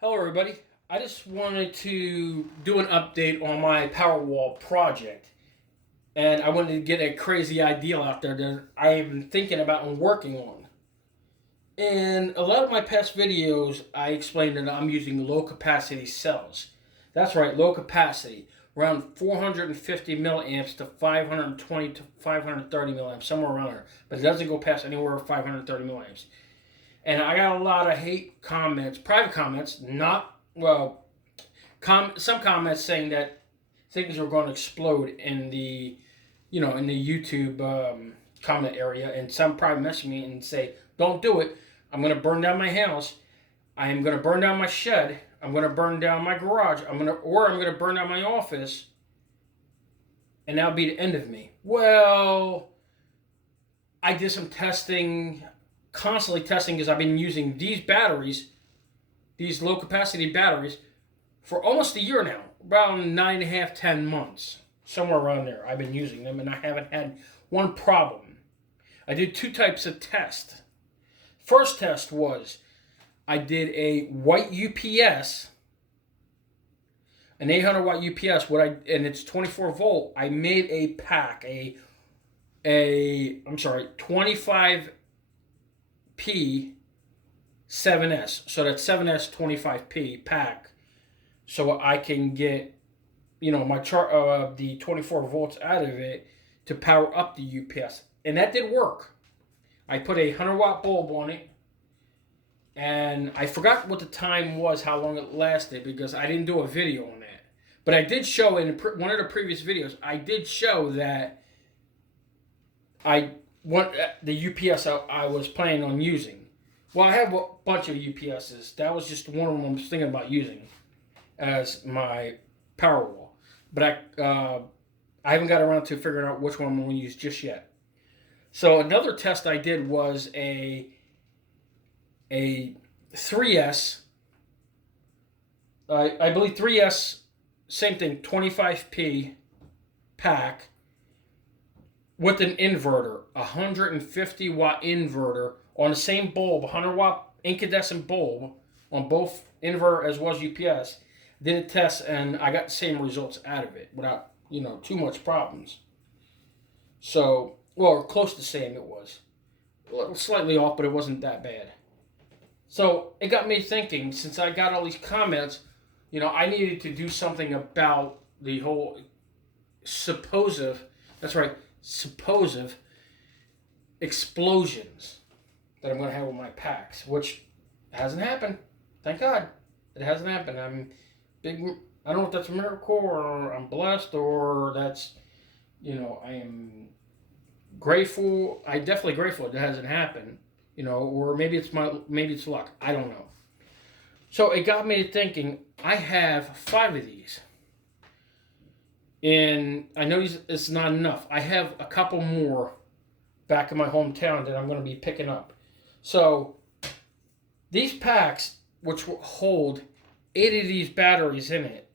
Hello, everybody. I just wanted to do an update on my Powerwall project, and I wanted to get a crazy idea out there that I am thinking about and working on. In a lot of my past videos, I explained that I'm using low capacity cells. That's right, low capacity, around 450 milliamps to 520 to 530 milliamps, somewhere around there. But it doesn't go past anywhere 530 milliamps. And I got a lot of hate comments, private comments, not, well, some comments saying that things are going to explode in the, in the YouTube comment area. And some probably message me and say, don't do it. I'm going to burn down my house. I am going to burn down my shed. I'm going to burn down my garage. I'm going to burn down my office. And that'll be the end of me. Well, I did some testing, constantly testing, because I've been using these batteries, these low capacity batteries, for almost a year now, about 9.5, 10 months, somewhere around there. I've been using them and I haven't had one problem. I did two types of tests. First test was I did a white UPS, an 800 watt UPS, and it's 24 volt. I made a pack, 25 P.s.s So that's 7S 25P pack. So I can get, my chart of the 24 volts out of it to power up the UPS. And that did work. I put a 100 watt bulb on it. And I forgot what the time was, how long it lasted, because I didn't do a video on that. But I did show in one of the previous videos, I did show that the UPS I was planning on using. Well, I have a bunch of UPSs. That was just one of them I was thinking about using as my Powerwall. But I haven't got around to figuring out which one I'm going to use just yet. So another test I did was a 3S. I believe 3S, same thing, 25P pack with an inverter, 150 watt inverter on the same bulb, 100 watt incandescent bulb on both inverter as well as UPS. Did a test and I got the same results out of it without, too much problems. So, well, close to the same it was. Slightly off, but it wasn't that bad. So it got me thinking, since I got all these comments, I needed to do something about the whole supposed explosions that I'm going to have with my packs, which hasn't happened. Thank God. It hasn't happened. I don't know if that's a miracle or I'm blessed or that's, I am grateful. I'm definitely grateful it hasn't happened, or maybe it's luck. I don't know. So it got me thinking, I have 5 of these. And I know it's not enough. I have a couple more back in my hometown that I'm going to be picking up. So these packs, which will hold 8 of these batteries in it,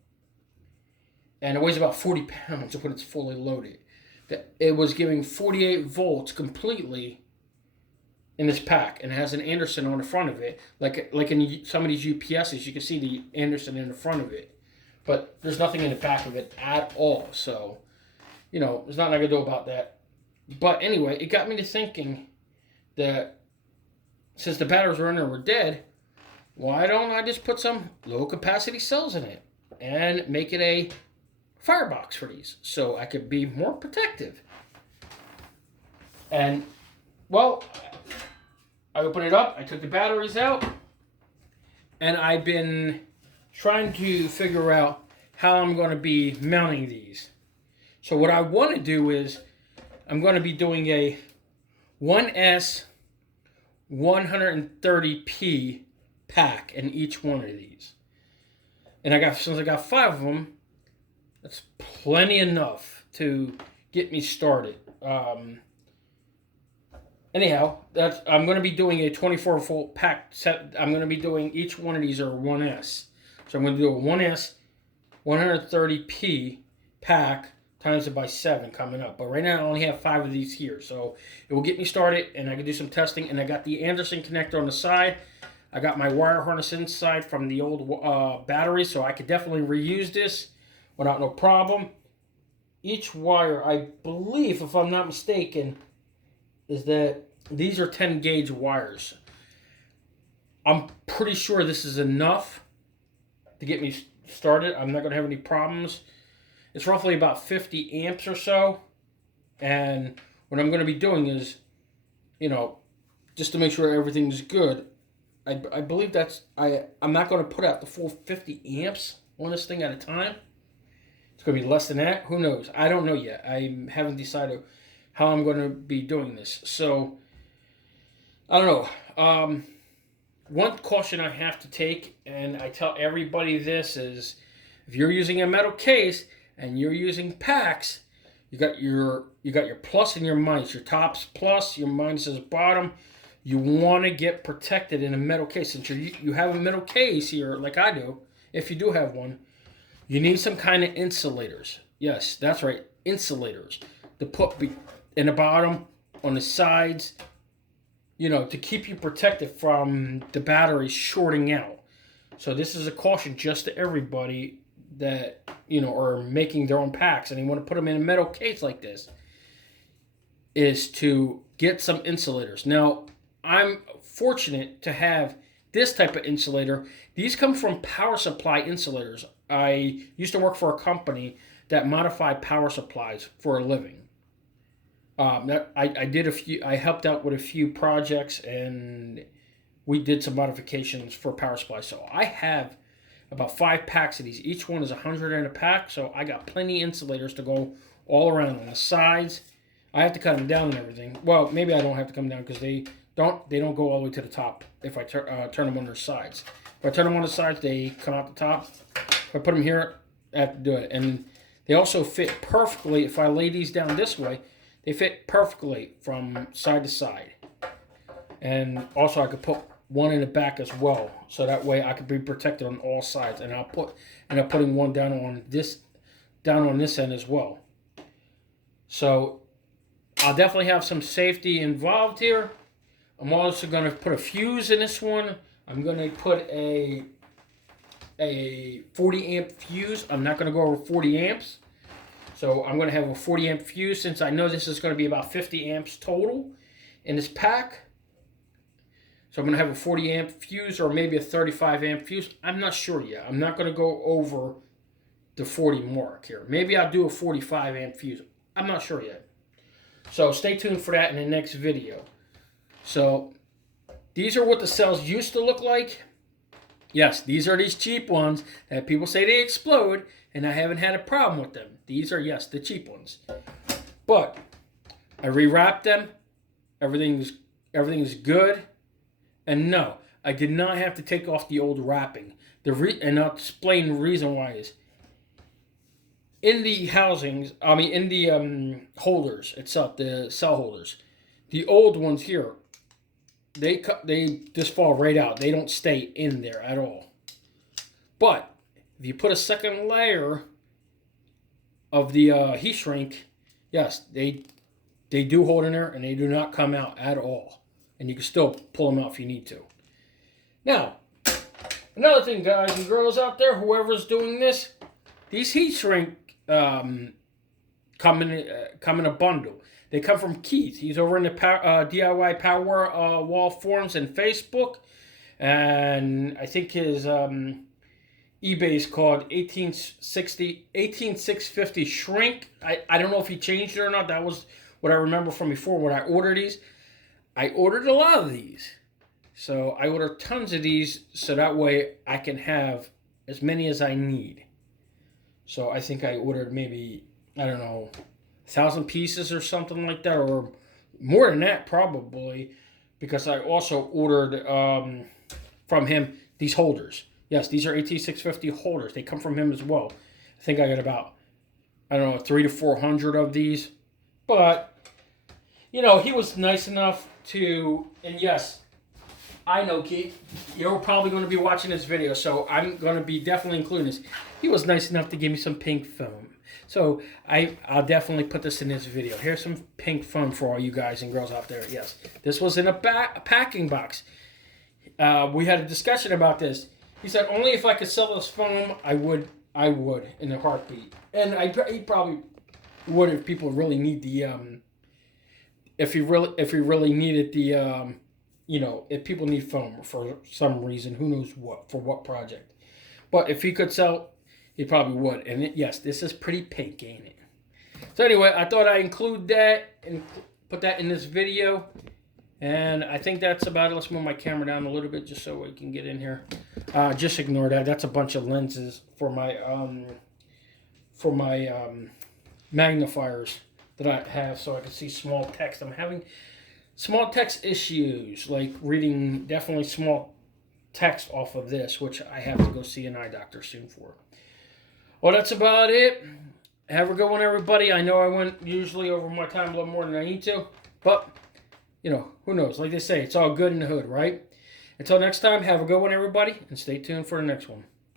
and it weighs about 40 pounds when it's fully loaded. It was giving 48 volts completely in this pack, and it has an Anderson on the front of it, like in some of these UPSs, you can see the Anderson in the front of it, but there's nothing in the back of it at all. So, there's nothing I can do about that. But anyway, it got me to thinking that since the batteries were in there were dead, why don't I just put some low capacity cells in it and make it a firebox for these so I could be more protective. And, well, I opened it up, I took the batteries out, and I've been trying to figure out how I'm going to be mounting these. So what I want to do is I'm going to be doing a 1S 130P pack in each one of these. And since I got 5 of them, that's plenty enough to get me started. Anyhow, I'm going to be doing a 24 volt pack set. I'm going to be doing each one of these are 1S. So I'm going to do a 1S 130P pack times it by 7 coming up. But right now I only have 5 of these here. So it will get me started and I can do some testing. And I got the Anderson connector on the side. I got my wire harness inside from the old battery, so I could definitely reuse this without no problem. Each wire, I believe, if I'm not mistaken, is that these are 10 gauge wires. I'm pretty sure this is enough to get me started. I'm not going to have any problems. It's roughly about 50 amps or so. And what I'm going to be doing is, just to make sure everything's good, I believe I'm not going to put out the full 50 amps on this thing at a time. It's going to be less than that. Who knows? I don't know yet. I haven't decided how I'm going to be doing this. So, I don't know. One caution I have to take, and I tell everybody this, is if you're using a metal case and you're using packs, you got your plus and your minus. Your top's plus, your minus is bottom. You want to get protected in a metal case. Since you have a metal case here, like I do, if you do have one, you need some kind of insulators. Yes, that's right, insulators to put in the bottom, on the sides, to keep you protected from the battery shorting out. So this is a caution just to everybody that, are making their own packs and they want to put them in a metal case like this, is to get some insulators. Now, I'm fortunate to have this type of insulator. These come from power supply insulators. I used to work for a company that modified power supplies for a living. I helped out with a few projects, and we did some modifications for power supplies. So I have about 5 packs of these. Each one is 100 in a pack, so I got plenty of insulators to go all around on the sides. I have to cut them down and everything. Well, maybe I don't have to come down because they don't go all the way to the top if I turn them on their sides. If I turn them on the sides, they come out the top. If I put them here, I have to do it. And they also fit perfectly. If I lay these down this way, they fit perfectly from side to side. And also I could put one in the back as well, so that way I could be protected on all sides. And I'm putting one down on this end as well. So I'll definitely have some safety involved here. I'm also going to put a fuse in this one. I'm going to put a 40 amp fuse. I'm not going to go over 40 amps. So I'm going to have a 40 amp fuse, since I know this is going to be about 50 amps total in this pack. So I'm going to have a 40 amp fuse or maybe a 35 amp fuse. I'm not sure yet. I'm not going to go over the 40 mark here. Maybe I'll do a 45 amp fuse. I'm not sure yet. So stay tuned for that in the next video. So these are what the cells used to look like. Yes, these are these cheap ones that people say they explode, and I haven't had a problem with them. These are, yes, the cheap ones. But I rewrapped them. Everything is good. And no, I did not have to take off the old wrapping. And I'll explain the reason why is. In the housings, in the holders itself, the cell holders, the old ones here, they just fall right out. They don't stay in there at all. But if you put a second layer of the heat shrink, yes, they do hold in there and they do not come out at all. And you can still pull them out if you need to. Now, another thing, guys and girls out there, whoever's doing this, these heat shrink come in a bundle. They come from Keith. He's over in the DIY Powerwall forums and Facebook. And I think his eBay is called 18650 Shrink. I don't know if he changed it or not. That was what I remember from before when I ordered these. I ordered a lot of these. So I ordered tons of these so that way I can have as many as I need. So I think I ordered maybe, I don't know, 1,000 pieces or something like that, or more than that probably, because I also ordered from him these holders. Yes, these are AT650 holders. They come from him as well. I think I got about, I don't know, 300 to 400 of these. But, he was nice enough to, and yes, I know, Keith, you're probably going to be watching this video, so I'm going to be definitely including this. He was nice enough to give me some pink foam. So I'll definitely put this in this video. Here's some pink foam for all you guys and girls out there. Yes, this was in a packing box. We had a discussion about this. He said only if I could sell this foam, I would in a heartbeat. And he probably would if people really need the if he really needed the if people need foam for some reason, who knows what, for what project. But if he could sell, he probably would. And yes, this is pretty pink, ain't it? So anyway, I thought I'd include that and put that in this video. And I think that's about it. Let's move my camera down a little bit just so we can get in here. Just ignore that. That's a bunch of lenses for my magnifiers that I have so I can see small text. I'm having small text issues, like reading definitely small text off of this, which I have to go see an eye doctor soon for. Well, that's about it. Have a good one, everybody. I know I went usually over my time a little more than I need to, but who knows? Like they say, it's all good in the hood, right? Until next time, have a good one, everybody, and stay tuned for the next one.